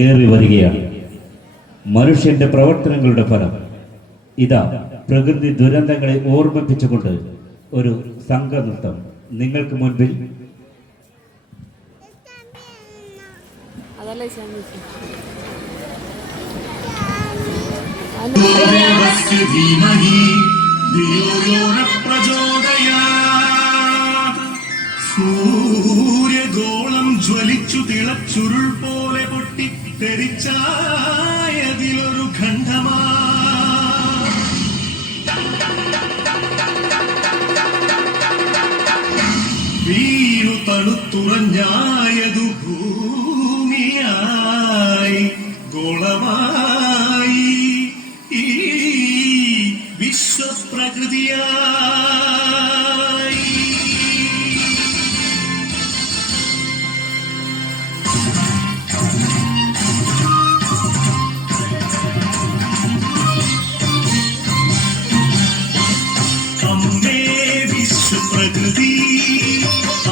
ഏറി വരികയാണ്. മനുഷ്യന്റെ പ്രവർത്തനങ്ങളുടെ ഫലം ഇതാ. പ്രകൃതി ദുരന്തങ്ങളെ ഓർമ്മിപ്പിച്ചുകൊണ്ട് ഒരു സംഘനൃത്തം നിങ്ങൾക്ക് മുൻപിൽ. സൂര്യഗോളം ജ്വലിച്ചു തിളച്ചുരുൾ പോലെ പൊട്ടി തെറിച്ചായതിലൊരു ഖണ്ഡമാ വീണു തണുത്തുറഞ്ഞായതു ഭൂമിയായി ഗോളമായി ഈ വിശ്വപ്രകൃതിയായി. അമ്മേ വിശ്വപ്രകൃതി,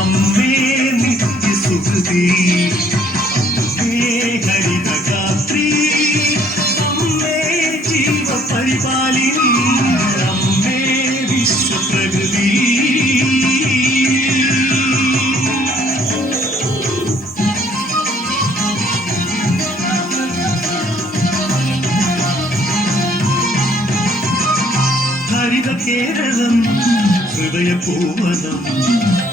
അമ്മേ നിത്യസുഹൃതി, അമ്മേ ഹരിതഗാത്രി, അമ്മേ ജീവപരിപാലിനി, അമ്മേ വിശ്വപ്രകൃതി. ഹരിത കേരളം ഹൃദയപൂവനം,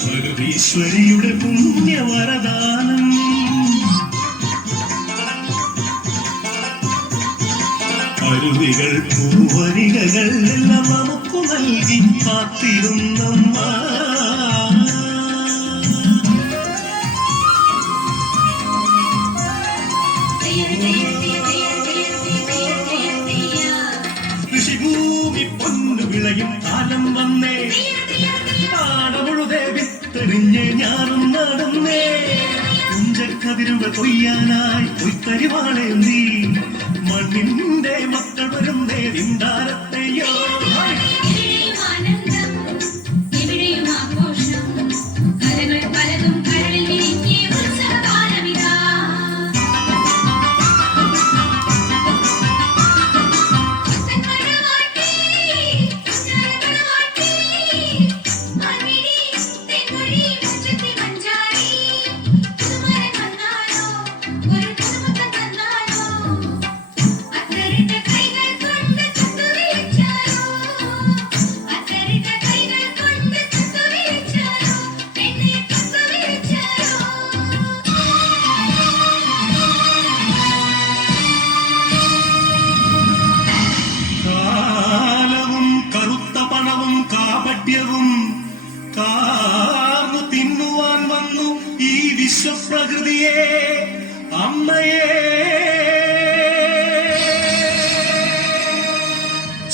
പ്രകൃതീശ്വരിയുടെ പുണ്യവരദാനം. അരുവികൾ പൂവരികകൾ എല്ലാം നമുക്കു നൽകി കാത്തിരുന്നമ്മ. കൃഷിഭൂമി പൊന്നു വിളയും കാലം വന്നേ, പാടമുഴുതെ വിത്തെറിഞ്ഞ് ഞാനും നടന്നേ. കുഞ്ചക്കതിരുവ കൊയ്യാനായി കൊയ്ത്തരിവാളേന്തി മണ്ണിന്റെ മക്കൾ വരുന്നേ വിന്താരത്തെയോ. കാർന്നു തിന്നുവാൻ വന്നു ഈ വിശ്വപ്രകൃതിയെ, അമ്മയെ.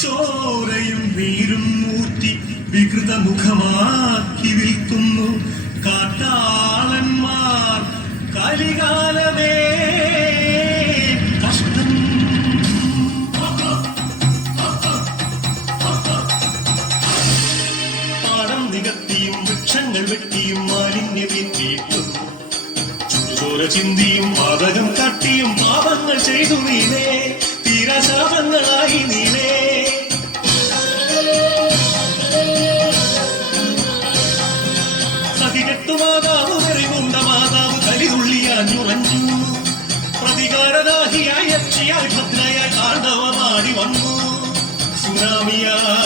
ചോരയും നീരും മൂറ്റി വികൃതമുഖമാക്കി വിൽക്കുന്നു കാട്ടാളന്മാർ. കലികാലമേ കഷ്ടം. നികത്തിയും വൃക്ഷങ്ങൾ വെട്ടിയും മാലിന്യമേറ്റിയിട്ടു ചോര ചിന്തിയും പാതകം കാട്ടിയും പാപങ്ങൾ ചെയ്തു നീലേ, തീരാശാപങ്ങളായി നീലേ. സതികെട്ടു മാതാവ് വെറിവുണ്ട മാതാവ് കലിതുള്ളിയാഞ്ഞുറഞ്ഞു. പ്രതികാരദാഹിയായി യക്ഷിയായി ഭദ്രയായി താണ്ഡവമാടി വന്നു. സുനാമിയായി